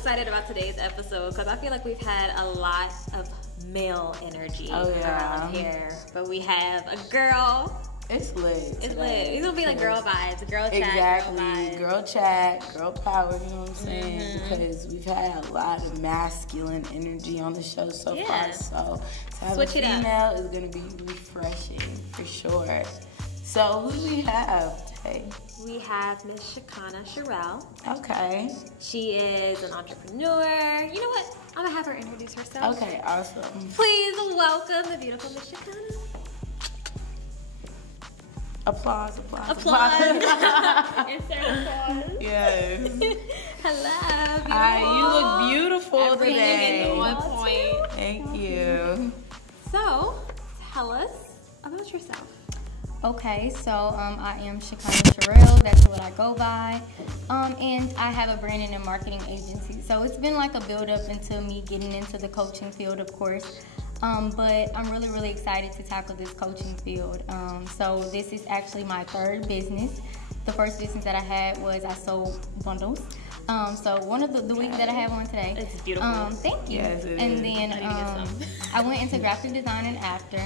excited about today's episode because I feel like we've had a lot of male energy around here, but we have a girl. It's lit. It's lit. It's gonna be like girl vibes, girl chat, exactly. girl vibes. Girl chat, girl power. You know what I'm saying? Because we've had a lot of masculine energy on the show so far. So to have Switch a female is gonna be refreshing for sure. So who do we have today? We have Miss Shekinah Cherelle. Okay. She is an entrepreneur. You know what? I'm gonna have her introduce herself. Okay, awesome. Please welcome the beautiful Miss Shekinah. Applause. Insert applause. Yes. Hello. Hi, you look beautiful today. Everything is on point. Thank you. So, tell us about yourself. Okay, so I am Shekinah Cherelle. That's what I go by. And I have a branding and marketing agency. So it's been like a build up into me getting into the coaching field, of course. But I'm really, really excited to tackle this coaching field. So this is actually my third business. The first business that I had was I sold bundles. So one of the wig that I have on today. It's beautiful. Thank you. Yes, it and is. then I went into graphic design and after,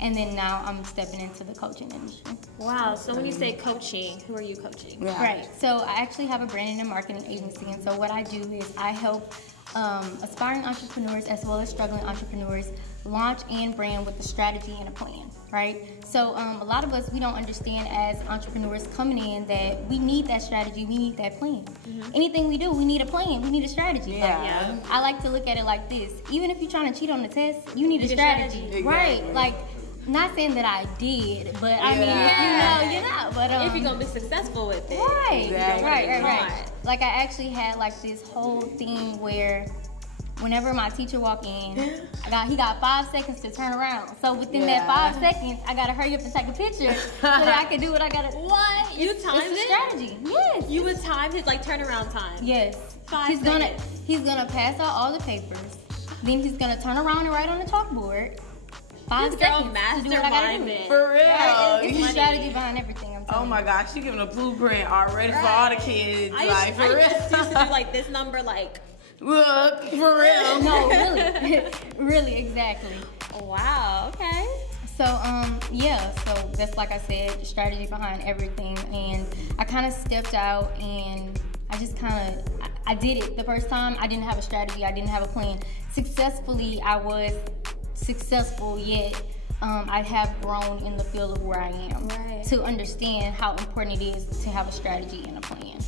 and then now I'm stepping into the coaching industry. Wow. So when you say coaching, who are you coaching? Yeah. Right. So I actually have a branding and marketing agency, and so what I do is I help aspiring entrepreneurs as well as struggling entrepreneurs launch and brand with a strategy and a plan, right? So a lot of us, we don't understand as entrepreneurs coming in that we need that strategy, we need that plan. Anything we do, we need a plan, we need a strategy. Yeah. I like to look at it like this. Even if you're trying to cheat on the test, you need a strategy. Exactly. Right? Like, not saying that I did, but I mean, you know. But if you're gonna be successful with it, right, Exactly. right. Like I actually had like this whole thing where whenever my teacher walked in, he got 5 seconds to turn around. So within that 5 seconds, I gotta hurry up and take a picture so that I can do what I gotta. What? You timed it's a it? strategy. Yes. You would time his like turnaround time. Yes. 5 He's seconds. gonna pass out all the papers. Then he's gonna turn around and write on the chalkboard. 5 This girl seconds to do what I gotta do. masterminded. For real. Right? It's a strategy behind everything. I'm telling Oh my gosh, she giving a blueprint already for all the kids. I For real. used to do like this number, like. Look, for real. No, really. Really, exactly. Wow. Okay. So, so that's like I said, the strategy behind everything. And I kind of stepped out and I just I did it. The first time I didn't have a strategy, I didn't have a plan. Successfully, I was successful, yet I have grown in the field of where I am to understand how important it is to have a strategy and a plan.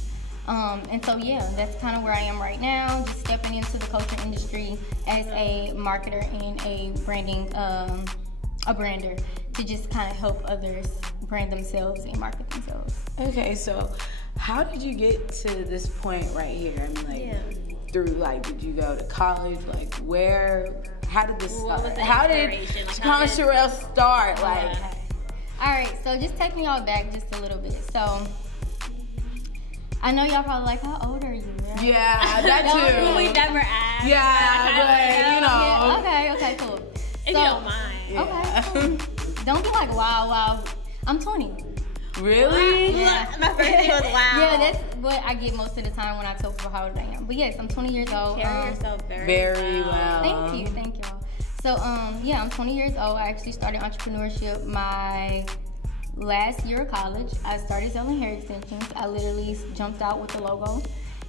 And so, that's kind of where I am right now, just stepping into the coaching industry as a marketer and a branding, a brander to just kind of help others brand themselves and market themselves. Okay, so how did you get to this point right here? I mean, like, through, like, did you go to college? Like, how did this start? How did Shekinah Cherelle start? Like, all right, so just take me all back just a little bit. So, I know y'all probably like, how old are you? Right? Yeah, that too. We never asked. Yeah, but, Yeah, okay, cool. If you don't mind. Yeah. Okay. Don't be like, wow. I'm 20. Really? Yeah. My first thing was wow. Yeah, that's what I get most of the time when I tell people how old I am. But yes, I'm 20 years old. Carry yourself very well. Thank y'all. So, I'm 20 years old. I actually started entrepreneurship my last year of college. I started selling hair extensions. I literally jumped out with the logo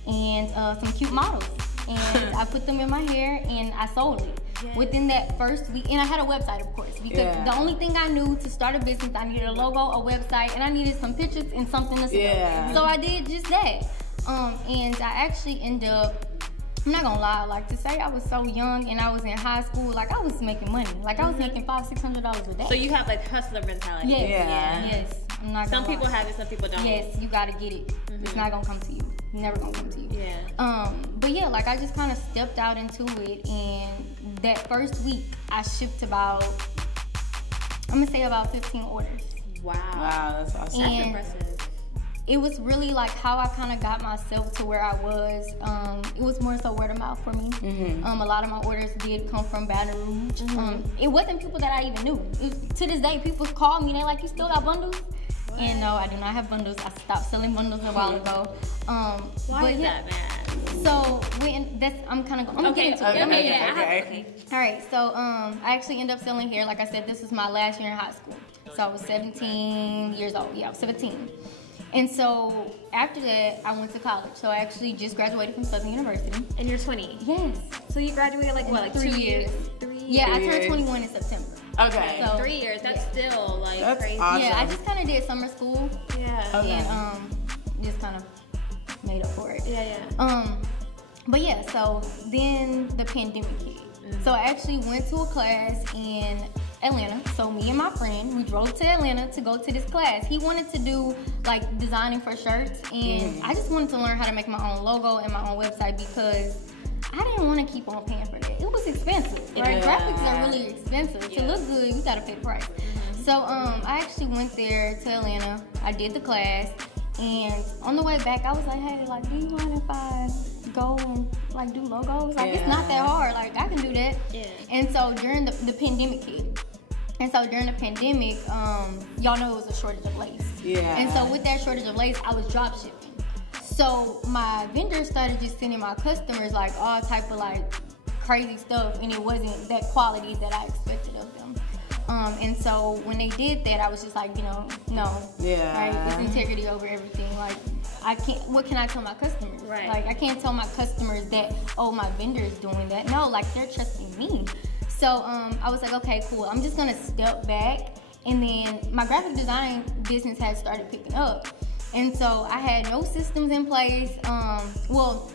and some cute models. And I put them in my hair and I sold it. Yes. Within that first week, and I had a website, of course, because the only thing I knew to start a business, I needed a logo, a website, and I needed some pictures and something to sell. Yeah. So I did just that. And I actually ended up, I'm not gonna lie, like to say I was so young and I was in high school, like I was making money. Like I was making $500-$600 a day. So you have like hustler mentality. Yes, Yeah. yes. I'm not Some gonna people lie. have it, some people don't. Yes, you gotta get it. It's not gonna come to you. Never gonna come to you. Yeah. But yeah, like I just kind of stepped out into it, and that first week I shipped about 15 orders. Wow. Wow, that's awesome. That's And impressive. it was really like how I kind of got myself to where I was. It was more so word of mouth for me. A lot of my orders did come from Baton Rouge. It wasn't people that I even knew. To this day, people call me, they're like, you still got bundles? And no, I do not have bundles. I stopped selling bundles a while ago. Why is that bad? So I'm kind of okay. All right. So I actually ended up selling hair. Like I said, this was my last year in high school. So I was 17 years old. Yeah, I was 17. And so after that, I went to college. So I actually just graduated from Southern University. And you're 20? Yes. So you graduated like 3 years? 3 years? Yeah, I turned 21 in September. Okay. So 3 years. That's still like that's crazy. Awesome. Yeah, I just kind of did summer school. Yeah. Okay. And just kind of made up for it. Yeah. But yeah, so then the pandemic hit. So I actually went to a class in Atlanta. So me and my friend, we drove to Atlanta to go to this class. He wanted to do like designing for shirts, and I just wanted to learn how to make my own logo and my own website because I didn't want to keep on paying for that. It was expensive, right? Yeah. Graphics are really expensive. To look good, you gotta pay the price. So I actually went there to Atlanta. I did the class, and on the way back, I was like, hey, like, do you mind if I go and like do logos? Like, it's not that hard. Like, I can do that. Yeah. And so during the pandemic hit. And so during the pandemic, y'all know it was a shortage of lace. Yeah. And so with that shortage of lace, I was drop shipping. So my vendors started just sending my customers like all type of like crazy stuff, and it wasn't that quality that I expected of them. And so when they did that, I was just like, no. Yeah. Right? It's integrity over everything. Like, what can I tell my customers? Right. Like, I can't tell my customers that, oh, my vendor is doing that. No, like, they're trusting me. So I was like, okay, cool. I'm just going to step back. And then my graphic design business had started picking up. And so I had no systems in place. Well,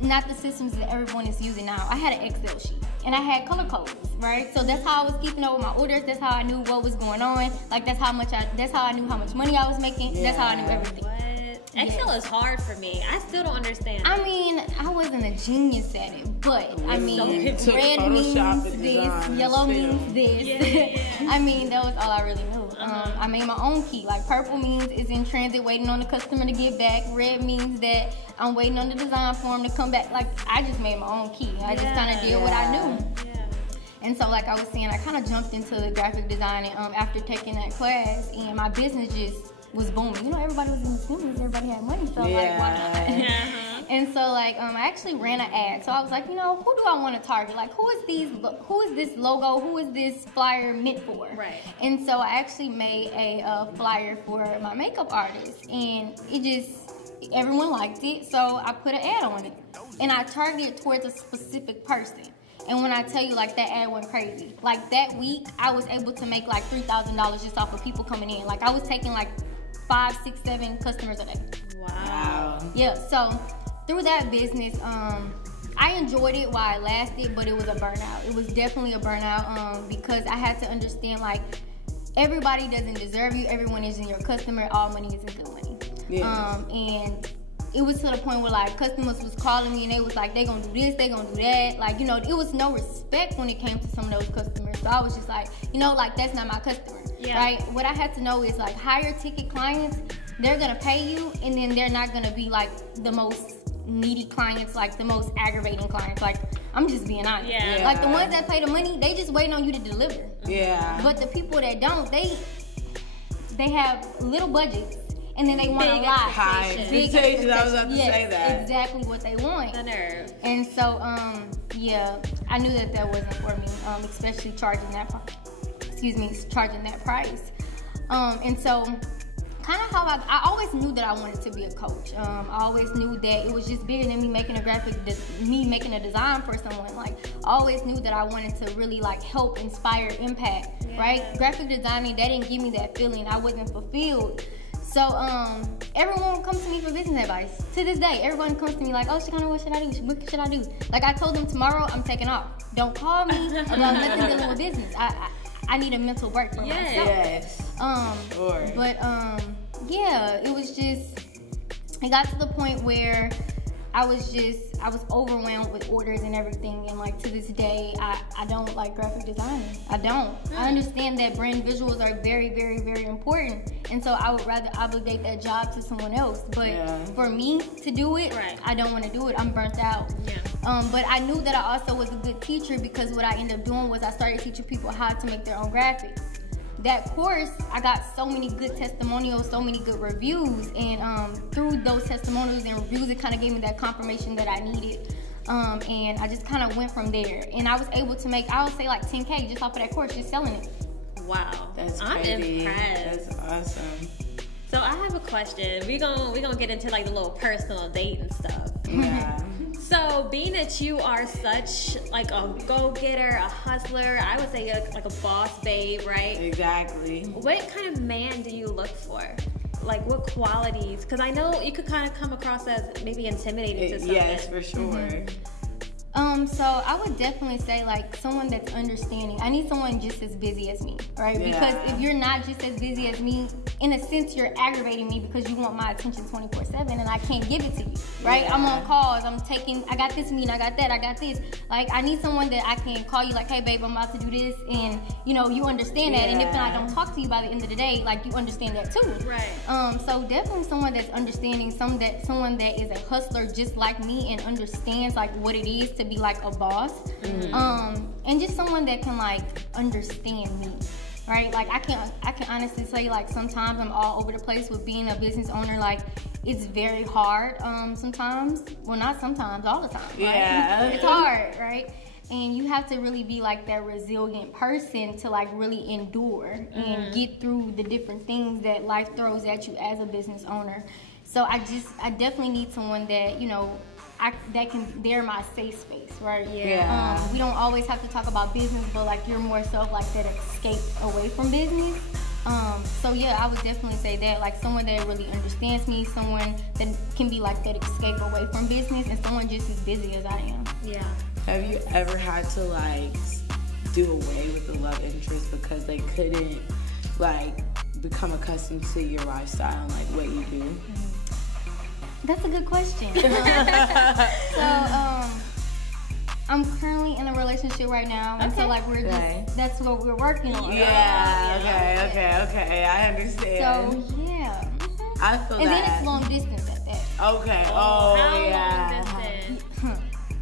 not the systems that everyone is using now. I had an Excel sheet. And I had color codes, right? So that's how I was keeping up with my orders. That's how I knew what was going on. Like, that's how I knew how much money I was making. Yeah. That's how I knew everything. What? Excel is hard for me. I still don't understand. I mean, I wasn't a genius at it, but I mean, red means this, yellow means this. Yeah. I mean, that was all I really knew. I made my own key. Like, purple means it's in transit, waiting on the customer to get back. Red means that I'm waiting on the design form to come back. Like, I just made my own key. I just kind of did what I knew. Yeah. And so, like I was saying, I kind of jumped into the graphic design after taking that class, and my business just was booming. You know, everybody was in the stimulus, everybody had money, so like, why not? And so, like, I actually ran an ad. So I was like, you know, who do I want to target? Like, who is this logo? Who is this flyer meant for? Right. And so I actually made a flyer for my makeup artist, and everyone liked it, so I put an ad on it, and I targeted towards a specific person. And when I tell you, like, that ad went crazy. Like, that week, I was able to make, like, $3,000 just off of people coming in. Like, I was taking, like, 5, 6, 7 customers a day. Wow. Yeah, so through that business, I enjoyed it while it lasted, but it was a burnout. It was definitely a burnout because I had to understand, like, everybody doesn't deserve you. Everyone isn't your customer. All money isn't good money. Yes. And it was to the point where, like, customers was calling me and they was like, they gonna do this, they gonna do that. Like, you know, it was no respect when it came to some of those customers. So I was just like, you know, like, that's not my customer, right? What I had to know is, like, higher ticket clients, they're gonna pay you, and then they're not gonna be, like, the most needy clients, like, the most aggravating clients. Like, I'm just being honest. Yeah. Like, the ones that pay the money, they just waiting on you to deliver. Yeah. But the people that don't, they have little budgets. And then they want a lot. High expectations. I was about to say that. Exactly what they want. The nerve. And so, yeah, I knew that wasn't for me, especially charging that price. And so, kind of how I always knew that I wanted to be a coach. I always knew that it was just bigger than me making a design for someone. Like, I always knew that I wanted to really, like, help, inspire, impact, right? Graphic designing, that didn't give me that feeling. I wasn't fulfilled. So, everyone would come to me for business advice. To this day, everyone comes to me like, oh, Shekinah, what should I do? What should I do? Like, I told them tomorrow, I'm taking off. Don't call me about nothing dealing with business. I need a mental break for myself. Yes. But, yeah, it was just, it got to the point where I was overwhelmed with orders and everything, and, like, to this day, I don't like graphic designing. I don't. I understand that brand visuals are very, very, very important, and so I would rather obligate that job to someone else. But for me to do it, I don't want to do it. I'm burnt out. Yeah. But I knew that I also was a good teacher, because what I ended up doing was I started teaching people how to make their own graphics. that course, I got so many good testimonials, so many good reviews, and through those testimonials and reviews, it kind of gave me that confirmation that I needed. And I just kind of went from there, and I was able to make, I would say, like $10K just off of that course, just selling it. Wow, that's I'm crazy. impressed. That's awesome. So I have a question. We gonna get into like the little personal date and stuff. Yeah. So being that you are such like a go-getter, a hustler, I would say like a boss babe, right? Exactly. What kind of man do you look for? Like what qualities? Because I know you could kind of come across as maybe intimidating to some men. Yes, for sure. So I would definitely say like someone that's understanding. I need someone just as busy as me, right? Yeah. Because if you're not just as busy as me, in a sense you're aggravating me because you want my attention 24/7 and I can't give it to you, right? Yeah. I'm on calls, I got this meeting, I got that, I got this. Like I need someone that I can call you like, hey babe, I'm about to do this, and you know, you understand that. And if I don't talk to you by the end of the day, like you understand that too. Right. So definitely someone that's understanding, someone that is a hustler just like me and understands like what it is to be like a boss. And just someone that can like understand me. Right, like I can honestly say like sometimes I'm all over the place with being a business owner. Like it's very hard sometimes. Well, not sometimes, all the time. Right? Yeah, it's hard, right? And you have to really be like that resilient person to like really endure and get through the different things that life throws at you as a business owner. So I definitely need someone that, you know, they're my safe space, right? Yeah. We don't always have to talk about business, but like you're more so like that escape away from business. So yeah, I would definitely say that, like someone that really understands me, someone that can be like that escape away from business, and someone just as busy as I am. Yeah. Have you ever had to like do away with the love interest because they couldn't like become accustomed to your lifestyle and like what you do? That's a good question. I'm currently in a relationship right now, and so like that's what we're working on. Yeah. Okay. I understand. So yeah. I feel and that. then it's long distance at that. Okay. How yeah. long distance?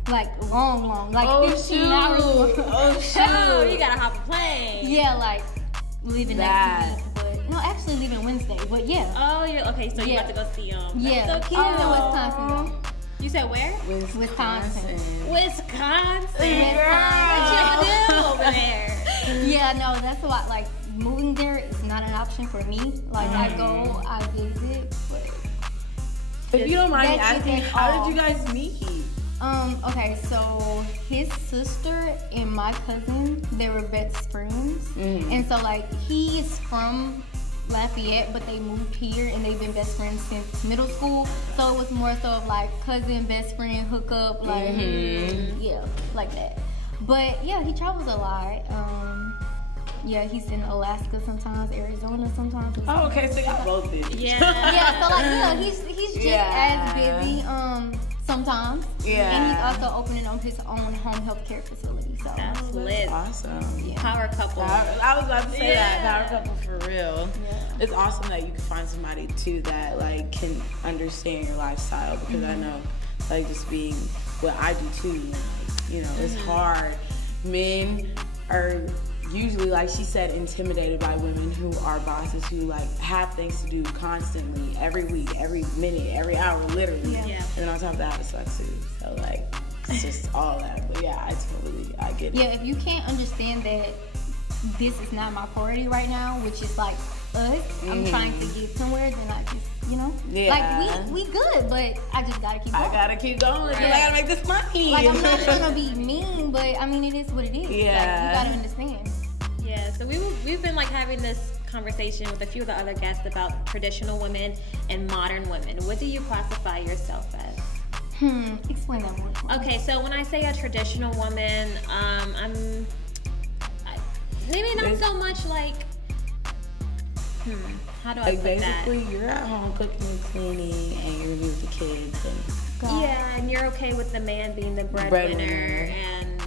Like long, like 15 hours. Oh shoot. Oh, you gotta hop a plane. Yeah, like leaving next week, but no, actually leaving Wednesday. But yeah. Oh, you're okay. So you have to go see him. Yeah. That's so cute. In Wisconsin though. You said where? Wisconsin. Wisconsin. Girl. What y'all do over there? Yeah, no, that's why like moving there is not an option for me. Like I go, I visit, but If you don't mind me that's asking, just how did you guys meet? Okay, so his sister and my cousin, they were best friends. And so like he is from Lafayette, but they moved here and they've been best friends since middle school. So it was more so of like cousin, best friend, hookup, like yeah, like that. But yeah, he travels a lot. Yeah, he's in Alaska sometimes, Arizona sometimes. Oh, okay, so y'all both busy. Yeah. Yeah, so like yeah, he's just as busy sometimes. Yeah. And he's also opening up his own home health care facility. So That's lit. Awesome. yeah. Power couple. I was about to say that, power couple for real. Yeah. It's awesome that you can find somebody too that like can understand your lifestyle, because I know like just being what I do too, you know, it's hard. Men are usually, like she said, intimidated by women who are bosses, who like have things to do constantly, every week, every minute, every hour, literally. Yeah. And then on top of that, it sucks too. So like, it's just all that. But yeah, I get it. Yeah, if you can't understand that this is not my priority right now, which is like us, I'm trying to get somewhere, then I just, you know, like we good, but I just gotta keep going. I gotta keep going because I gotta make this money. Like I'm not trying to be mean, but I mean it is what it is. Yeah. Like, you gotta understand. Yeah, so we've been like having this conversation with a few of the other guests about traditional women and modern women. What do you classify yourself as? Explain that more. Okay, so when I say a traditional woman, maybe not so much like, how do I Like put that? basically, you're at home cooking and cleaning, and you're with the kids. Yeah, and you're okay with the man being the breadwinner, and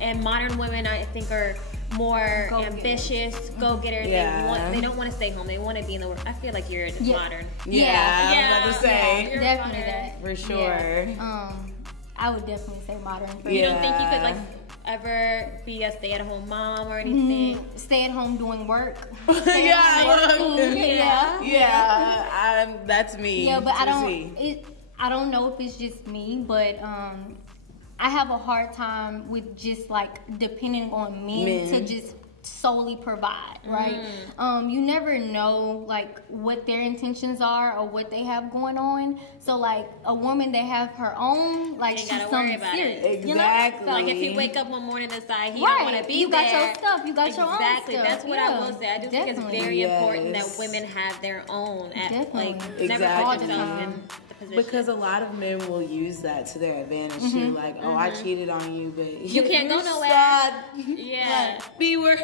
and modern women, I think, are more ambitious, go-getters. Yeah. They don't want to stay home. They want to be in the work. I feel like you're modern. Yeah, I was about to say. You're definitely modern. that. For sure. I would definitely say modern. You don't think you could like ever be a stay-at-home mom or anything? Stay at home doing work. Yeah, that's me. Yeah, but I don't know if it's just me, but I have a hard time with just like depending on men to just solely provide, right? You never know like what their intentions are or what they have going on. So like a woman that have her own, like she's something serious. Exactly. You know? So, like if he wake up one morning and decide he don't want to be you there. got your stuff. You got your own stuff. Exactly. That's what I will say. I do think it's very important that women have their own. Never put yourself in the position. Because a lot of men will use that to their advantage too. Like, oh, I cheated on you, but you can't go nowhere.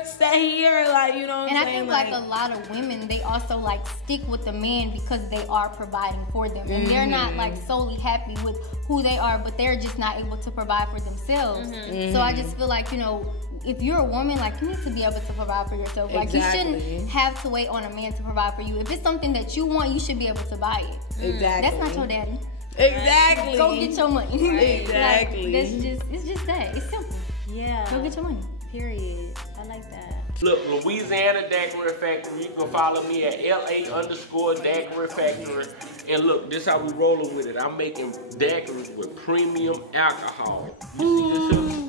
Stay here. Like, you know what I'm saying? And I think like a lot of women, they also like stick with the man because they are providing for them. And they're not like solely happy with who they are, but they're just not able to provide for themselves. So I just feel like, you know, if you're a woman, like you need to be able to provide for yourself. Like you shouldn't have to wait on a man to provide for you. If it's something that you want, you should be able to buy it. Exactly. That's not your daddy. Exactly. Go get your money. Exactly. Like, it's just that. It's simple. Yeah. Go get your money. Period. I like that. Look, Louisiana Daiquiri Factory. You can follow me at LA_Daiquiri Factory. And look, this how we rolling with it. I'm making daiquiris with premium alcohol. You see this here?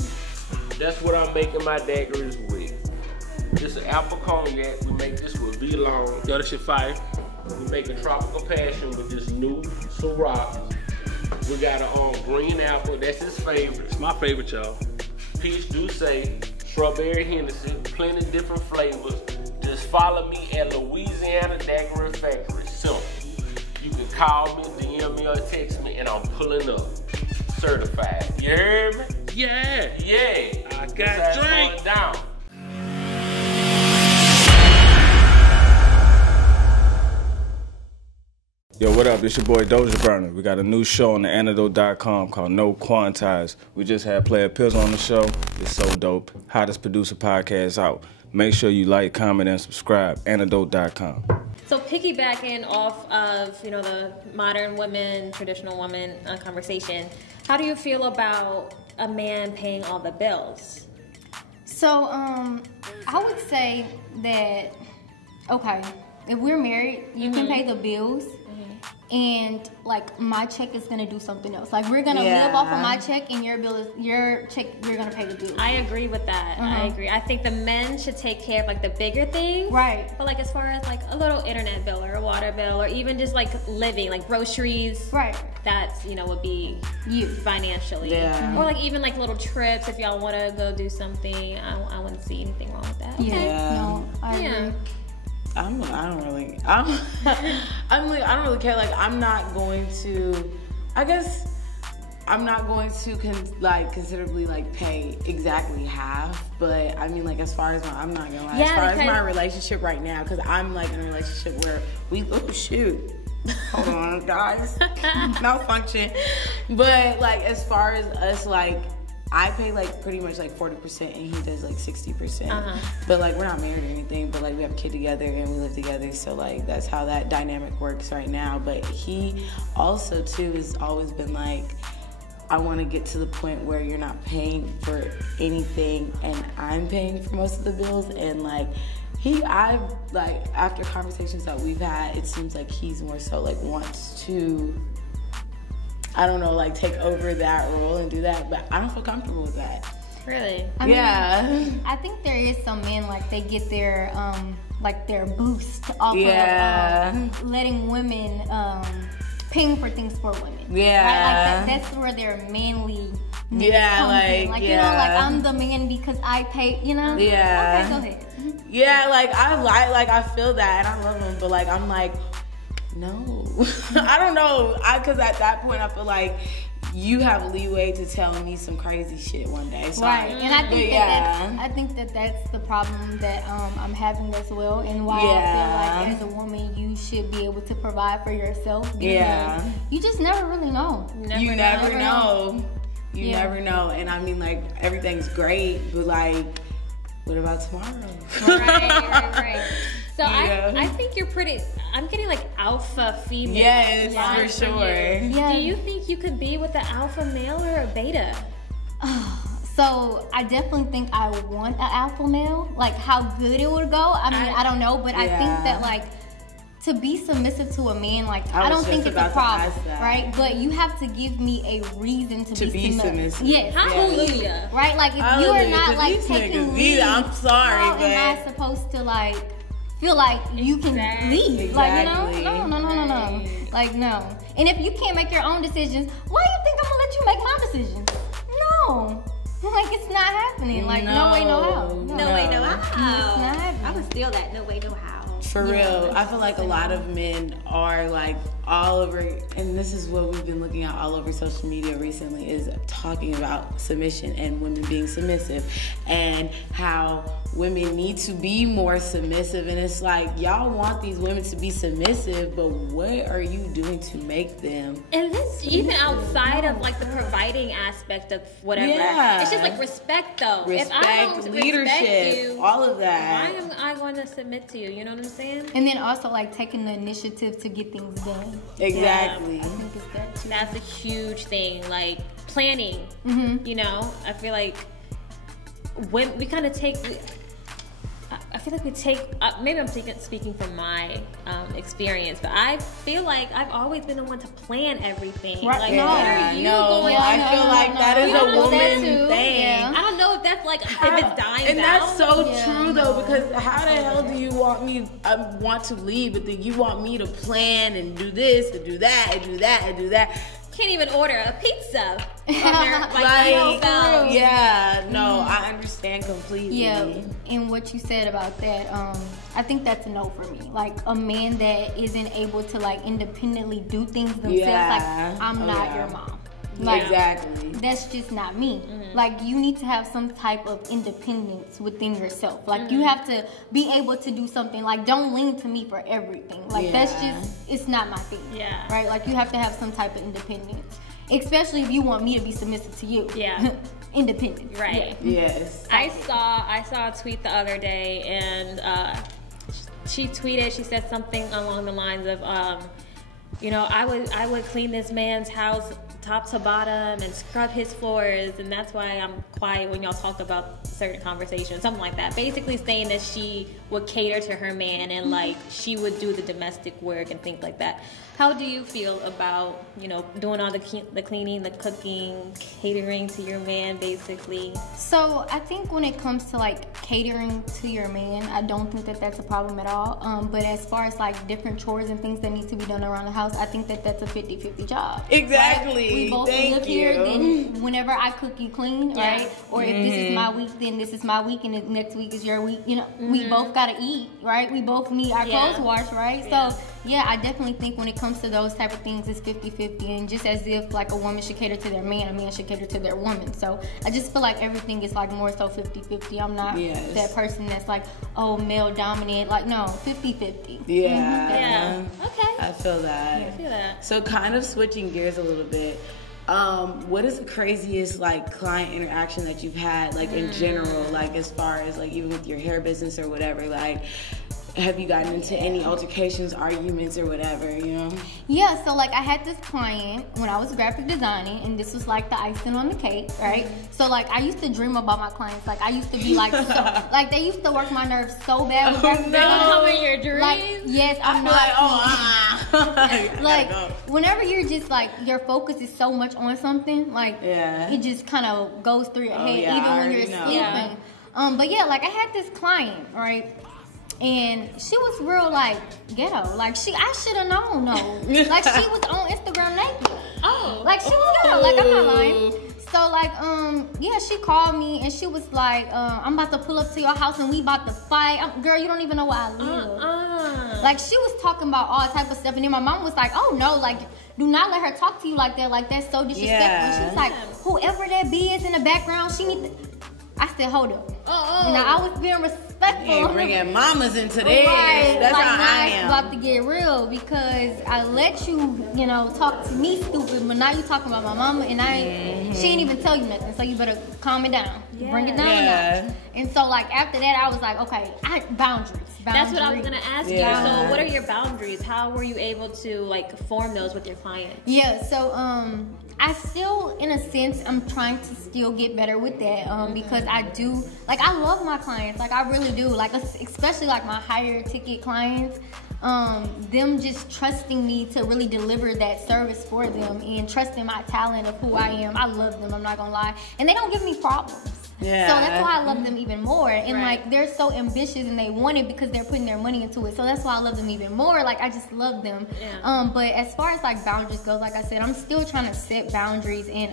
That's what I'm making my daiquiris with. This is apple cognac. We make this with V-Long. Yo, this shit fire. We make a tropical passion with this new Ciroc. We got a green apple. That's his favorite. It's my favorite, y'all. Peach Douce, strawberry Hennessy, plenty of different flavors. Just follow me at Louisiana Daiquiri Factory. Simple. You can call me, DM me, or text me, and I'm pulling up. Certified. You heard me? Yeah. Yeah. I got drink. Going down. Yo, what up? It's your boy Doja Burner. We got a new show on the antidote.com called No Quantize. We just had Player Pills on the show. It's so dope. Hottest producer podcast out. Make sure you like, comment, and subscribe. Antidote.com. So piggybacking off of, you know, the modern women, traditional woman conversation, how do you feel about a man paying all the bills? So, I would say that, okay, if we're married, you can pay the bills. And like my check is gonna do something else. Like we're gonna live off of my check, and your bill is your check. You're gonna pay the bill. I agree with that. I agree. I think the men should take care of like the bigger things, right? But like as far as like a little internet bill or a water bill or even just like living, like groceries, right? That's, you know, would be you financially, or like even like little trips if y'all want to go do something. I wouldn't see anything wrong with that. Okay. No, I agree. I don't really care. Like, I'm not going to, I guess, I'm not going to considerably like pay exactly half, but I mean, like, as far as I'm not gonna lie, as far as my relationship right now, because I'm like in a relationship where hold on guys, malfunction, but like as far as us, like, I pay like pretty much like 40% and he does like 60%. But like we're not married or anything, but like we have a kid together and we live together, so like that's how that dynamic works right now. But he also too has always been like, I want to get to the point where you're not paying for anything and I'm paying for most of the bills. And like I've like, after conversations that we've had, it seems like he's more so like wants to, I don't know, like take over that role and do that, but I don't feel comfortable with that. Really? I mean, I think there is some men like they get their boost off of letting women paying for things for women. Yeah. Right? Like that's where their manly comes in. Like, you know, like I'm the man because I pay, you know? Yeah. Okay, go ahead. Yeah, like I feel that and I love him, but like I'm like, no. I don't know. Because at that point I feel like you have leeway to tell me some crazy shit one day. So right. And I think that's the problem that I'm having as well, and why I feel like as a woman you should be able to provide for yourself. You just never really know. You never know. You never know. And I mean, like, everything's great, but like, what about tomorrow? Right. So I think you're pretty, I'm getting like alpha female. Yes, for sure. Yeah. Do you think you could be with an alpha male or a beta? So I definitely think I want an alpha male. Like how good it would go, I mean, I don't know, but I think that like to be submissive to a man, like I don't think it's a problem, right? But you have to give me a reason to be submissive. Yes, hallelujah. Right? Like if you are not like taking lead, I'm sorry, how am I supposed to like feel like you can lead? Like no. Like no. And if you can't make your own decisions, why do you think I'm gonna let you make my decisions? No. Like it's not happening. Like no way, no how. No way, no how. It's not happening. I would steal that. No way, no how. For real, I feel like a lot of men are like all over, and this is what we've been looking at all over social media recently, is talking about submission and women being submissive and how women need to be more submissive. And it's like, y'all want these women to be submissive, but what are you doing to make them? And this even outside of like the providing aspect of whatever. Yeah. It's just like respect though. Respect, if I don't leadership, respect you, all of that. Why am I going to submit to you? You know what I'm saying? And then also like taking the initiative to get things done. Exactly. Yeah, I think it's that too. That's a huge thing. Like planning. You know, I feel like when we kind of take. I feel like we take. Maybe I'm speaking from my experience, but I feel like I've always been the one to plan everything. Right. Like, I feel like that is a woman thing. Yeah. I don't know if that's like if it's dying and down. that's so true though, because how the hell do you want me? I want to lead, but then you want me to plan and do this and do that and do that and do that. Can't even order a pizza. I understand completely. Yeah, and what you said about that, I think that's a no for me. Like a man that isn't able to like independently do things themselves. Like I'm not your mom. Like, exactly. That's just not me. Like you need to have some type of independence within yourself. Like you have to be able to do something. Like don't lean to me for everything. Like that's just, it's not my thing. Yeah. Right? Like you have to have some type of independence. Especially if you want me to be submissive to you. Yeah. Independent. Right. Yeah. Yes. I saw a tweet the other day and she tweeted, she said something along the lines of, you know, I would clean this man's house top to bottom and scrub his floors, and that's why I'm quiet when y'all talk about certain conversations, something like that. Basically saying that she would cater to her man and like she would do the domestic work and things like that. How do you feel about, you know, doing all the cleaning, the cooking, catering to your man, basically? So I think when it comes to like catering to your man, I don't think that that's a problem at all. But as far as like different chores and things that need to be done around the house, I think that that's a 50-50 job. Exactly. Right? We both live here. Then whenever I cook, you clean, right? Or if this is my week, then this is my week, and the next week is your week. You know, we both gotta eat, right? We both need our clothes washed, right? So yeah, I definitely think when it comes to those type of things, it's 50-50. And just as if like a woman should cater to their man, a man should cater to their woman. So I just feel like everything is like more so 50-50. I'm not that person that's like, oh, male dominant. Like no, 50-50. Yeah. Okay. I feel that. I feel that. So kind of switching gears a little bit. What is the craziest like client interaction that you've had, like in general, like as far as like even with your hair business or whatever, like have you gotten into any altercations, arguments, or whatever, you know? Yeah, so like I had this client when I was graphic designing, and this was like the icing on the cake, right? So like I used to dream about my clients. Like I used to be like, so, like they used to work my nerves so bad. With graphic design. Come in your dreams? Like, yes, I'm not. Like, like whenever you're just like your focus is so much on something, like it just kind of goes through your head, even when you're sleeping. But yeah, like I had this client, right? And she was real like ghetto. Like I should have known though. Like she was on Instagram naked. Oh. Like she was ghetto. Like I'm not lying. So like yeah, she called me and she was like, I'm about to pull up to your house and we about to fight. Girl, you don't even know where I live. Like she was talking about all type of stuff, and then my mom was like, oh no, like do not let her talk to you like that. Like that's so disrespectful. She was like, whoever that be is in the background, she need to. I said, hold up. Now I was being respectful. You ain't bringing mamas into this. Right. That's like, how I am. It's about to get real because I let you, you know, talk to me stupid, but now you talking about my mama and she ain't even tell you nothing. So you better calm it down. Bring it down. And so like after that, I was like, okay, boundaries. That's what I was gonna ask you. So what are your boundaries? How were you able to like form those with your clients? Yeah, so I still, in a sense, I'm trying to still get better with that because I do, like, I love my clients, like, I really do, like, especially like my higher ticket clients, them just trusting me to really deliver that service for them and trusting my talent of who I am. I love them, I'm not gonna lie, and they don't give me problems. Yeah. So that's why I love them even more. And like, they're so ambitious and they want it because they're putting their money into it. So that's why I love them even more. Like, I just love them. Yeah. But as far as like boundaries goes, like I said, I'm still trying to set boundaries and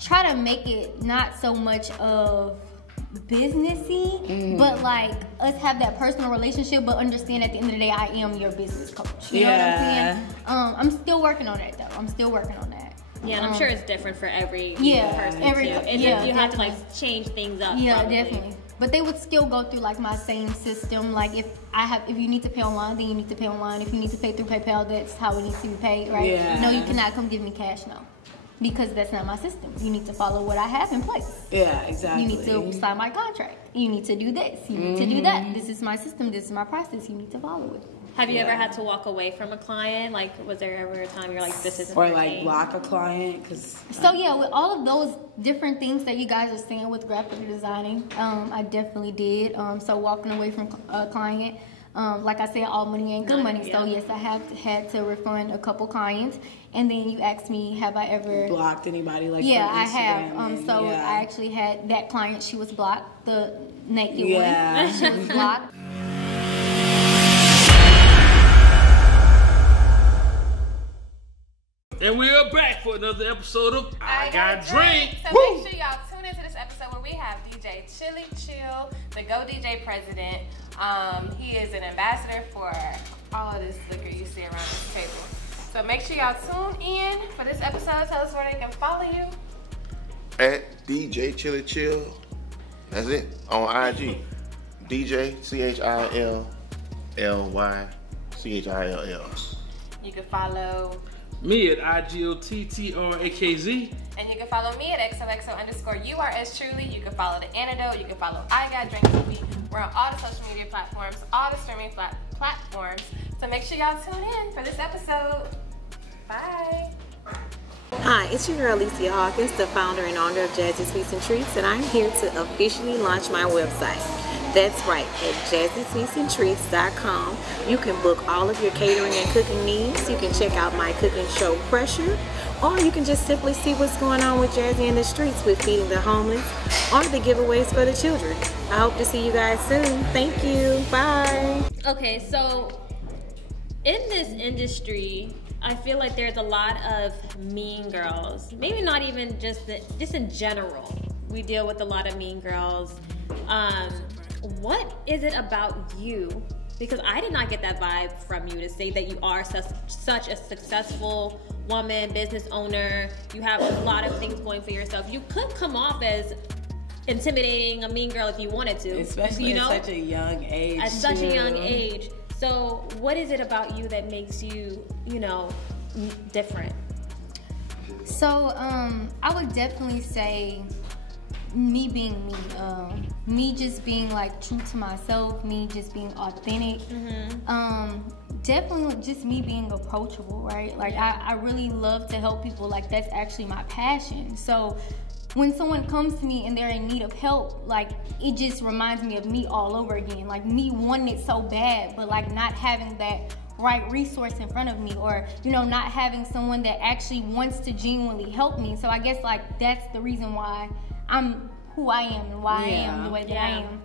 try to make it not so much of businessy, but like us have that personal relationship, but understand at the end of the day, I am your business coach. You know what I'm saying? I'm still working on that though. I'm still working on that. Yeah, and I'm sure it's different for every person. You have to like change things up. Yeah, probably. Definitely. But they would still go through like my same system. Like if you need to pay online, then you need to pay online. If you need to pay through PayPal, that's how it needs to be paid, right? Yeah. No, you cannot come give me cash, no. Because that's not my system. You need to follow what I have in place. Yeah, exactly. You need to sign my contract. You need to do this. You need to do that. This is my system. This is my process. You need to follow it. Have you ever had to walk away from a client? Like, was there ever a time you're like, this isn't or like block a client? So yeah, with all of those different things that you guys are saying with graphic designing, I definitely did. So walking away from a client, like I said, all money ain't good money. So yes, I have had to refund a couple clients. And then you asked me, have I ever blocked anybody? Like, yeah, I have. I actually had that client. She was blocked. The naked one. She was blocked. And we are back for another episode of I Got Drink. So make sure y'all tune into this episode where we have DJ Chili Chill, the Go DJ president. He is an ambassador for all of this liquor you see around this table. So make sure y'all tune in for this episode. Tell us where they can follow you. At DJ Chili Chill. That's it. On IG. DJ CHILLY CHILL. You can follow me at IGOTTRAKZ. And you can follow me at XOXO_URS Truly. You can follow The Antidote. You can follow I Got Drink TV. We're on all the social media platforms, all the streaming platforms. So make sure y'all tune in for this episode. Bye. Hi, it's your girl Alicia Hawkins, the founder and owner of Jazzy Sweets and Treats, and I'm here to officially launch my website. That's right, at jazzysweetsandtreats.com. You can book all of your catering and cooking needs. You can check out my cooking show Pressure, or you can just simply see what's going on with Jazzy in the streets with feeding the homeless or the giveaways for the children. I hope to see you guys soon. Thank you. Bye. Okay, so in this industry, I feel like there's a lot of mean girls. Maybe not even just in general. We deal with a lot of mean girls. What is it about you? Because I did not get that vibe from you to say that you are such a successful woman, business owner. You have a lot of things going for yourself. You could come off as intimidating, a mean girl if you wanted to. Especially at such a young age. At such a young age. So what is it about you that makes you, different? So I would definitely say me being me, me just being like true to myself, me just being authentic, definitely just me being approachable, right? Like I really love to help people. Like that's actually my passion. So when someone comes to me and they're in need of help, like it just reminds me of me all over again. Like me wanting it so bad, but like not having that right resource in front of me, or not having someone that actually wants to genuinely help me. So I guess like that's the reason why I'm who I am and why I am the way that I am,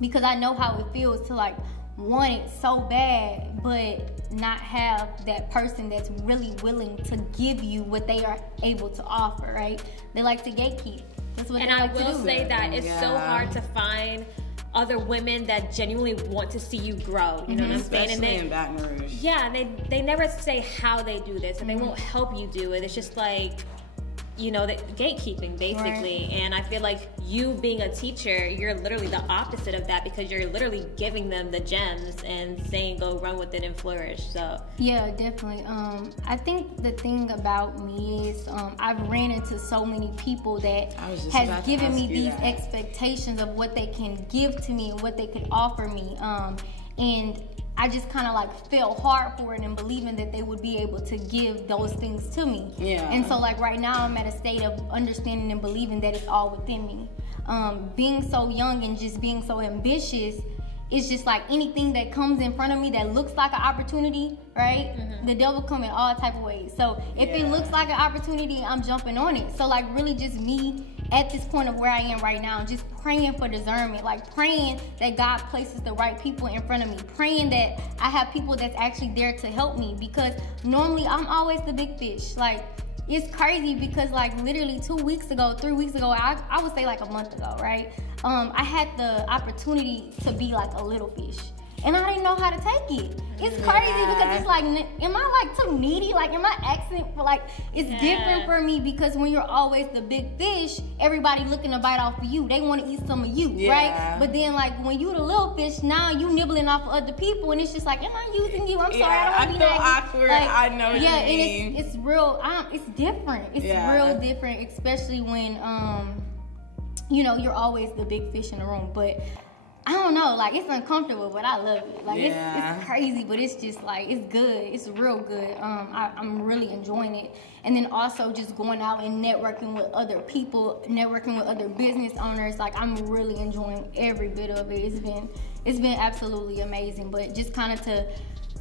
because I know how it feels to like want it so bad but not have that person that's really willing to give you what they are able to offer, right? They like to gatekeep. That's what they like to do. And I will say that it's so hard to find other women that genuinely want to see you grow. You know what I'm saying? Especially in Baton Rouge. Yeah, and they never say how they do this, and they won't help you do it. It's just like, you know, the gatekeeping basically. Right. And I feel like you being a teacher, you're literally the opposite of that, because you're literally giving them the gems and saying go run with it and flourish. So yeah, definitely. I think the thing about me is I've ran into so many people that has given me these expectations of what they can give to me and what they can offer me, and I just kind of like fell hard for it and believing that they would be able to give those things to me. Yeah. And so like right now I'm at a state of understanding and believing that it's all within me. Being so young and just being so ambitious, it's just like anything that comes in front of me that looks like an opportunity, right? Mm-hmm. The devil come in all type of ways. So if it looks like an opportunity, I'm jumping on it. So like really just me at this point of where I am right now, just praying for discernment, like praying that God places the right people in front of me, praying that I have people that's actually there to help me, because normally I'm always the big fish. Like, it's crazy because like literally 2 weeks ago, 3 weeks ago, I would say like a month ago, right? I had the opportunity to be like a little fish. And I didn't know how to take it. It's crazy because it's like, am I like too needy? Like, am I accent for like, it's different for me, because when you're always the big fish, everybody looking to bite off of you. They want to eat some of you, right? But then like when you the little fish, now you nibbling off of other people, and it's just like, am I using you? I'm sorry, I don't want to be that. Awkward. Like, I know what you mean. And it's real, it's different. It's real different, especially when, you know, you're always the big fish in the room. But I don't know, like, it's uncomfortable, but I love it. Like, it's crazy, but it's just, like, it's good. It's real good. I'm really enjoying it. And then also just going out and networking with other people, networking with other business owners. Like, I'm really enjoying every bit of it. It's been absolutely amazing. But just kind of to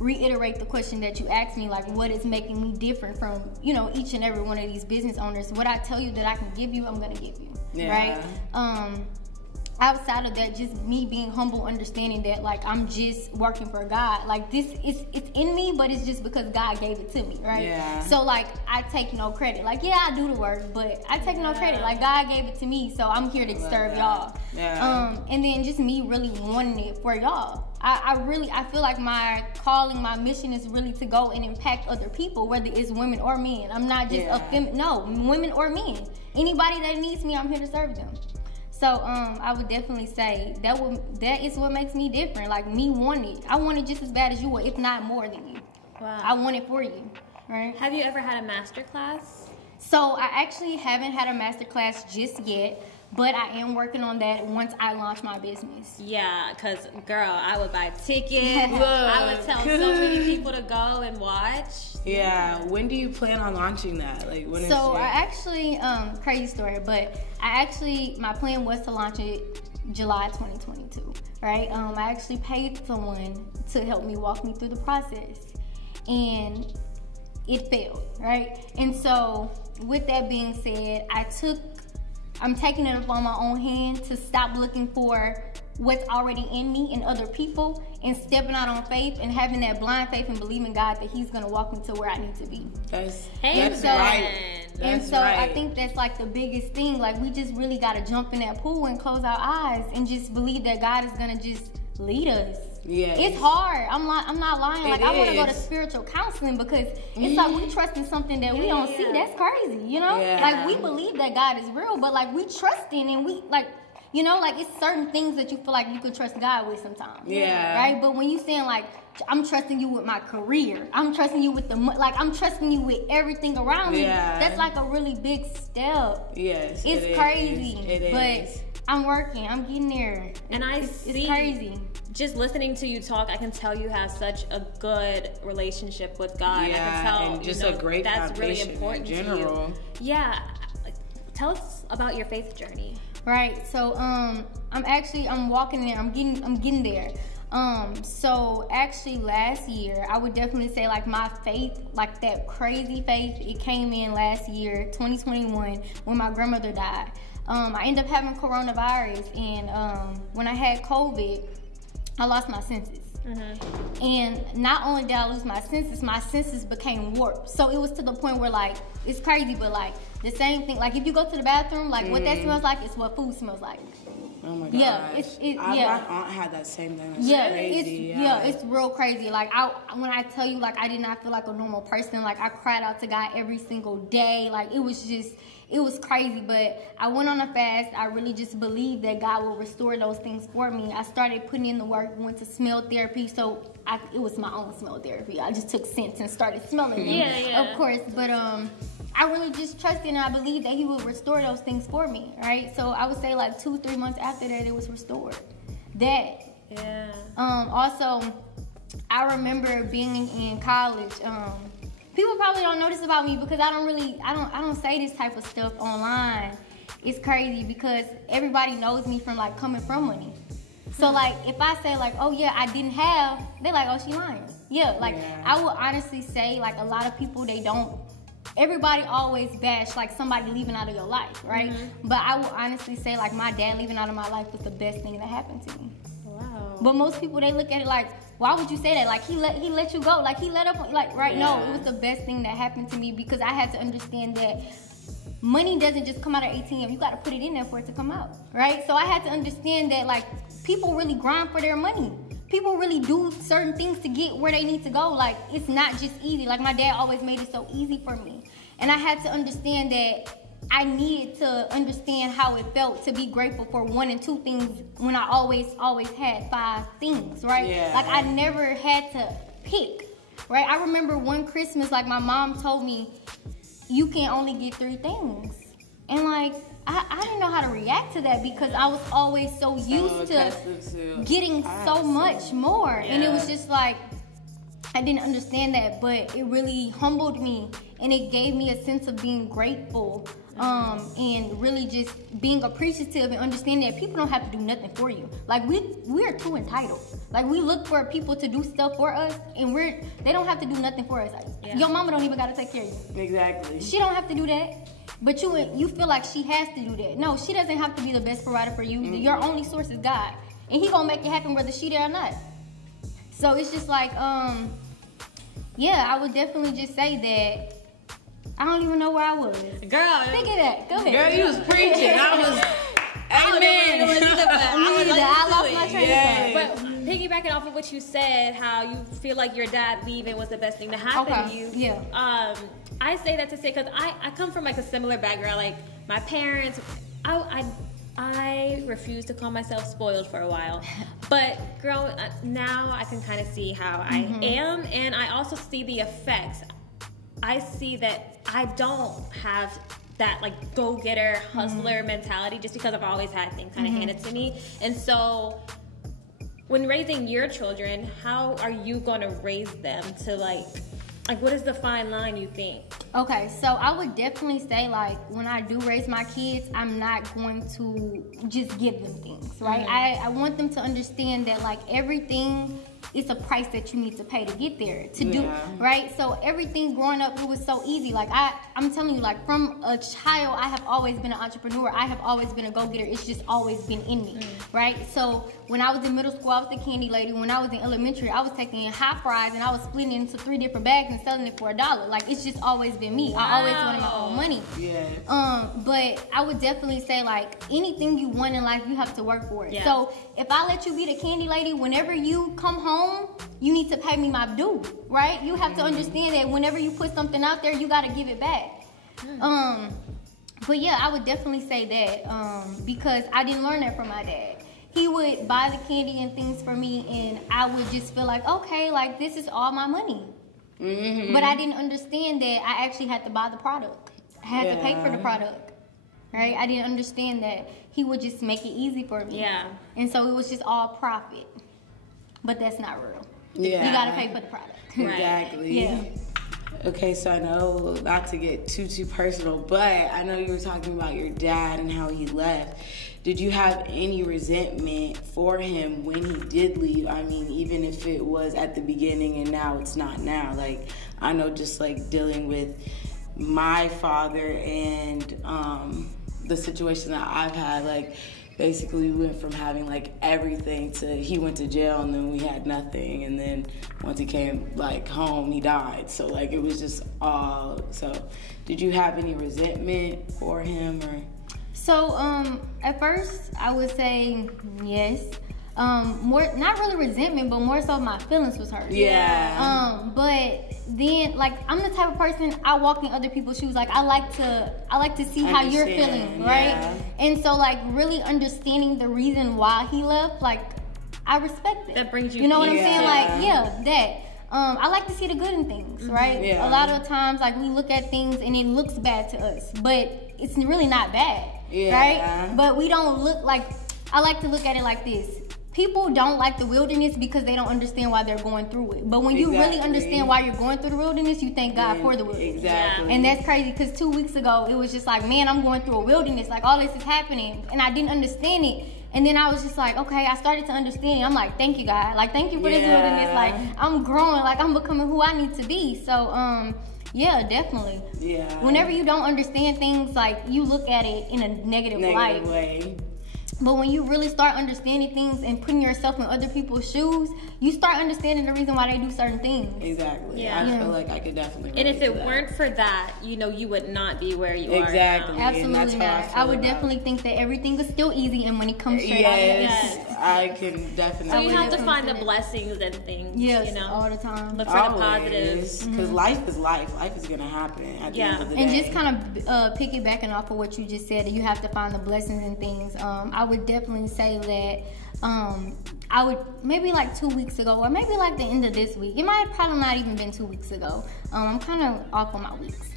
reiterate the question that you asked me, like, what is making me different from, you know, each and every one of these business owners? What I tell you that I can give you, I'm going to give you, right? Outside of that, just me being humble, understanding that like I'm just working for God. Like this, it's in me, but it's just because God gave it to me, right? Yeah. So like I take no credit. Like yeah, I do the work, but I take no credit. Like God gave it to me, so I'm here to serve y'all. Yeah. And then just me really wanting it for y'all. I feel like my calling, my mission is really to go and impact other people, whether it's women or men. I'm not just women or men. Anybody that needs me, I'm here to serve them. So I would definitely say that is what makes me different. Like me want it. I want it just as bad as you would, if not more than you. Wow. I want it for you. Right? Have you ever had a master class? So I actually haven't had a master class just yet, but I am working on that once I launch my business. Yeah, because girl, I would buy tickets. I would tell so many people to go and watch. Yeah. When do you plan on launching that? Like when? So I actually, crazy story, but my plan was to launch it July 2022, right? I actually paid someone to help me walk me through the process, and it failed, right? And so with that being said, I'm taking it upon my own hand to stop looking for what's already in me and other people, and stepping out on faith and having that blind faith and believing God that He's gonna walk me to where I need to be. That's right. I think that's like the biggest thing. Like we just really gotta jump in that pool and close our eyes and just believe that God is gonna just lead us. Yeah, it's hard. I'm not lying. Like I want to go to spiritual counseling because it's like we trust in something that we don't see. That's crazy, you know. Yeah. Like we believe that God is real, but like we trust in, and we like, you know, like it's certain things that you feel like you could trust God with sometimes. Yeah. Right. But when you saying like, I'm trusting you with my career, I'm trusting you with I'm trusting you with everything around me. That's like a really big step. Yes. It's crazy. It is. But I'm working. I'm getting there. And it's crazy. Just listening to you talk, I can tell you have such a good relationship with God. Yeah, I can tell, and just a great that's really important in general. To you. Yeah, tell us about your faith journey. Right. So I'm walking there. I'm getting there. So actually last year, I would definitely say like my faith, like that crazy faith, it came in last year, 2021, when my grandmother died. I ended up having coronavirus, and when I had COVID, I lost my senses. Mm-hmm. And not only did I lose my senses became warped. So it was to the point where like, it's crazy, but like the same thing, like if you go to the bathroom, like what that smells like is what food smells like. Oh my gosh. Yeah, my aunt had that same thing. It's crazy. It's real crazy. Like when I tell you, like I did not feel like a normal person. Like I cried out to God every single day. Like it was crazy. But I went on a fast. I really just believed that God will restore those things for me. I started putting in the work, went to smell therapy. So it was my own smell therapy. I just took scents and started smelling them, of course. But I really just trusted and I believed that he would restore those things for me, right? So I would say like 2-3 months after that, it was restored. Also, I remember being in college. People probably don't know this about me because I don't say this type of stuff online. It's crazy because everybody knows me from like coming from money. So like if I say like, oh yeah, I didn't have, they're like, oh, she lying. I will honestly say like a lot of people, everybody always bash like somebody leaving out of your life, right? But I will honestly say like my dad leaving out of my life was the best thing that happened to me. Wow. But most people, they look at it like, why would you say that? Like he let you go, like he let up, like right? No, it was the best thing that happened to me because I had to understand that money doesn't just come out of ATM. You got to put it in there for it to come out, right? So I had to understand that like people really grind for their money. People really do certain things to get where they need to go. Like, it's not just easy. Like, my dad always made it so easy for me. And I had to understand that I needed to understand how it felt to be grateful for 1 and 2 things when I always had 5 things, right? Yeah. Like, I never had to pick, right? I remember one Christmas, like, my mom told me, you can only get 3 things. And, like, I didn't know how to react to that because I was always so used to getting so much more. Yeah. And it was just like, I didn't understand that, but it really humbled me and it gave me a sense of being grateful and really just being appreciative and understanding that people don't have to do nothing for you. Like we're too entitled. Like we look for people to do stuff for us and they don't have to do nothing for us. Like, your mama don't even got to take care of you. Exactly. She don't have to do that. But you feel like she has to do that. No, she doesn't have to be the best provider for you. Your only source is God. And he gonna make it happen whether she there or not. So it's just like, I would definitely just say that I don't even know where I was. Girl. Think of that. Go ahead. Girl, you was preaching. I was, amen. I lost my train of thought. But piggybacking off of what you said, how you feel like your dad leaving was the best thing to happen to you. Yeah. I say that to say because I come from like a similar background. Like my parents, I refused to call myself spoiled for a while, but now I can kind of see how I am, and I also see the effects. I see that I don't have that like go-getter, hustler mentality just because I've always had things kind of handed to me, and so when raising your children, how are you going to raise them to like what is the fine line you think? Okay, so I would definitely say, like, when I do raise my kids, I'm not going to just give them things, right? I want them to understand that, like, everything is a price that you need to pay to get there, to do, right? So everything growing up, it was so easy. Like, I'm telling you, like, from a child, I have always been an entrepreneur. I have always been a go-getter. It's just always been in me, right? So when I was in middle school, I was the candy lady. When I was in elementary, I was taking hot fries, and I was splitting it into 3 different bags and selling it for $1. Like, it's just always been me. I always wanted my own money. But I would definitely say, like, anything you want in life, you have to work for it. Yeah. So if I let you be the candy lady, whenever you come home, you need to pay me my due, right? You have to understand that whenever you put something out there, you got to give it back. But yeah, I would definitely say that because I didn't learn that from my dad. He would buy the candy and things for me, and I would just feel like, okay, like, this is all my money. But I didn't understand that I actually had to buy the product. I had to pay for the product, right? I didn't understand that he would just make it easy for me. Yeah. And so it was just all profit. But that's not real. Yeah. You got to pay for the product. Exactly. Yeah. Okay, so I know not to get too personal, but I know you were talking about your dad and how he left. Did you have any resentment for him when he did leave? I mean, even if it was at the beginning and now it's not now. Like, I know just like dealing with my father and the situation that I've had, like, basically we went from having like everything to he went to jail and then we had nothing, and then once he came like home he died. So like it was just all. So did you have any resentment for him or? So, at first, I would say yes. More, not really resentment, but more so my feelings was hurt. Yeah. But then, like, I'm the type of person, I walk in other people's shoes. Like, I like to see how you're feeling, right? Yeah. And so, like, really understanding the reason why he left, like, I respect it. That brings you know what I'm peace. saying? Like, that. I like to see the good in things, right? Yeah. A lot of times, like, we look at things and it looks bad to us, but it's really not bad, right? But we don't look like, I like to look at it like this. People don't like the wilderness because they don't understand why they're going through it. But when you really understand why you're going through the wilderness, you thank God for the wilderness. Exactly. And that's crazy because 2 weeks ago, it was just like, man, I'm going through a wilderness. Like, all this is happening. And I didn't understand it. And then I was just like, okay, I started to understand it. I'm like, thank you, God. Like, thank you for this wilderness. Like, I'm growing. Like, I'm becoming who I need to be. So, yeah, definitely. Yeah. Whenever you don't understand things, like, you look at it in a negative light. way. But when you really start understanding things and putting yourself in other people's shoes, you start understanding the reason why they do certain things. Exactly. Yeah. I feel like I could definitely relate And if it to that. weren't for that, you know, you would not be where you are Exactly. now. Absolutely not. I would definitely think that everything is still easy, and when it comes straight out of the Yes, I can definitely. So you have to definitely find the consider- blessings and things, yes, you know. all the time. Look for the positives. Because life is life. Life is gonna happen at the end of the day. And just kind of piggybacking off of what you just said, that you have to find the blessings and things. I would definitely say that I would, maybe like 2 weeks ago, or maybe like the end of this week. It might have probably not even been 2 weeks ago. I'm kind of off on my weeks.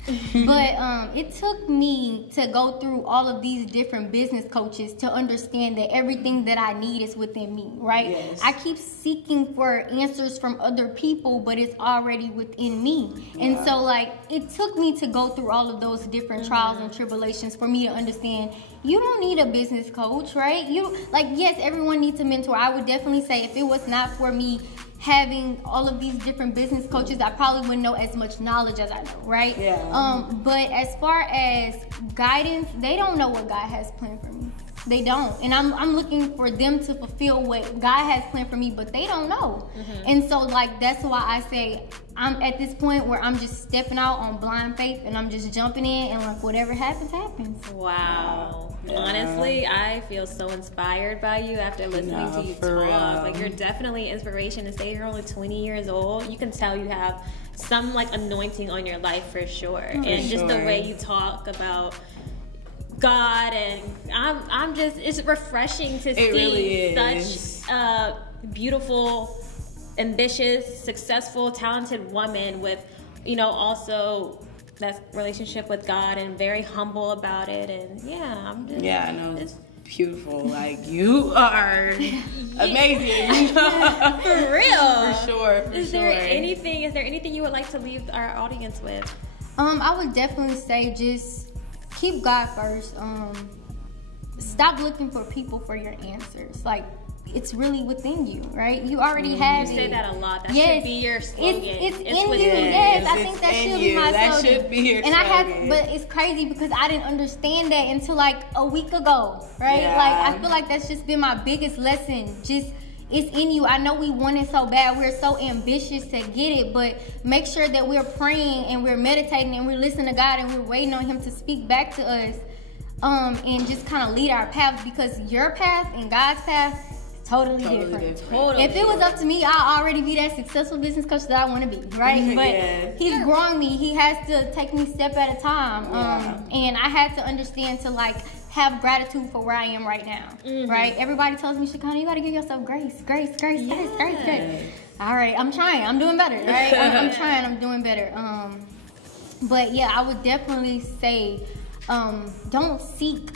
But it took me to go through all of these different business coaches to understand that everything that I need is within me, right? Yes. I keep seeking for answers from other people, but it's already within me. And so, like, it took me to go through all of those different trials and tribulations for me to understand you don't need a business coach, right? You, like, yes, everyone needs a mentor. I would definitely say if it was not for me having all of these different business coaches, I probably wouldn't know as much knowledge as I know, right? Yeah. But as far as guidance, they don't know what God has planned for me. They don't. And I'm looking for them to fulfill what God has planned for me, but they don't know. And so, like, that's why I say I'm at this point where I'm just stepping out on blind faith and I'm just jumping in, and, like, whatever happens, happens. Wow. Yeah. Honestly, I feel so inspired by you after listening to you for real. talk. Like, you're definitely inspiration to say you're only 20 years old. You can tell you have some, like, anointing on your life for sure. And just the way you talk about God, and I'm just, it's refreshing to see really such beautiful, ambitious, successful, talented woman with, you know, also that relationship with God, and very humble about it. And I'm just, I know. It's beautiful. Like, you are amazing. for real. For sure. Is there anything you would like to leave our audience with? I would definitely say just keep God first. Stop looking for people for your answers. Like, it's really within you, right? You already have it. You say that a lot. That should be your slogan. It's in you. within Yes, It's I think that should be my That slogan. should be your and slogan. but it's crazy because I didn't understand that until like a week ago, right? Yeah. Like, I feel like that's just been my biggest lesson. Just, it's in you. I know we want it so bad. We're so ambitious to get it, but make sure that we're praying and we're meditating and we're listening to God and we're waiting on Him to speak back to us, and just kind of lead our path, because your path and God's path is totally different. Totally. If it was up to me, I'd already be that successful business coach that I want to be, right? But Yes. He's growing me. He has to take me step at a time. And I had to understand to, like, have gratitude for where I am right now, right? Everybody tells me, Shekinah, you got to give yourself grace. All right, I'm trying. I'm doing better, right? I'm trying. I'm doing better. But yeah, I would definitely say, don't seek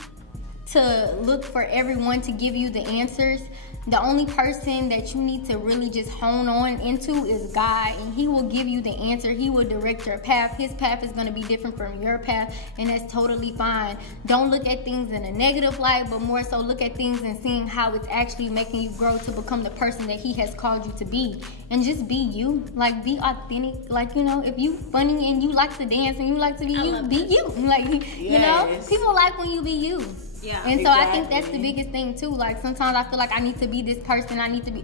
to look for everyone to give you the answers. The only person that you need to really just hone on into is God, and He will give you the answer. He will direct your path. His path is going to be different from your path, and that's totally fine. Don't look at things in a negative light, but more so look at things and seeing how it's actually making you grow to become the person that He has called you to be. And just be you. Like, be authentic. Like, you know, if you funny and you like to dance and you like to be you, be you. Like, you know, people like when you be you. Yeah. And so I think that's the biggest thing too. Like, sometimes I feel like I need to be this person. I need to be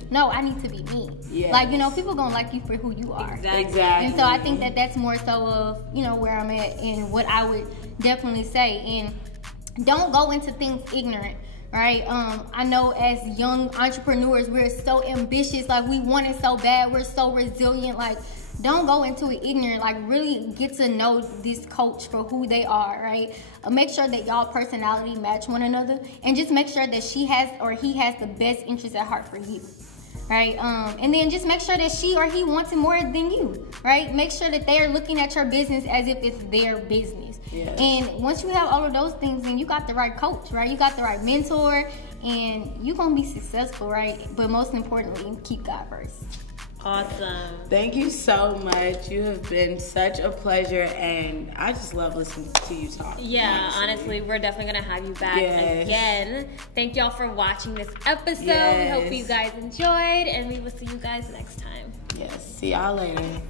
me. Yes. Like, you know, people gonna like you for who you are. Exactly. And so I think that that's more so of, you know, where I'm at and what I would definitely say. And don't go into things ignorant, right? I know as young entrepreneurs, we're so ambitious, like we want it so bad, we're so resilient, like don't go into it ignorant, like really get to know this coach for who they are, right? Make sure that y'all personality match one another, and just make sure that she has or he has the best interest at heart for you, right? And then just make sure that she or he wants it more than you, right? Make sure that they are looking at your business as if it's their business. Yes. And once you have all of those things, then you got the right coach, right? You got the right mentor, and you're gonna be successful, right? But most importantly, keep God first. Awesome. Thank you so much. You have been such a pleasure, and I just love listening to you talk. Yeah, honestly, we're definitely going to have you back again. Thank y'all for watching this episode. We hope you guys enjoyed, and we will see you guys next time. Yes, see y'all later.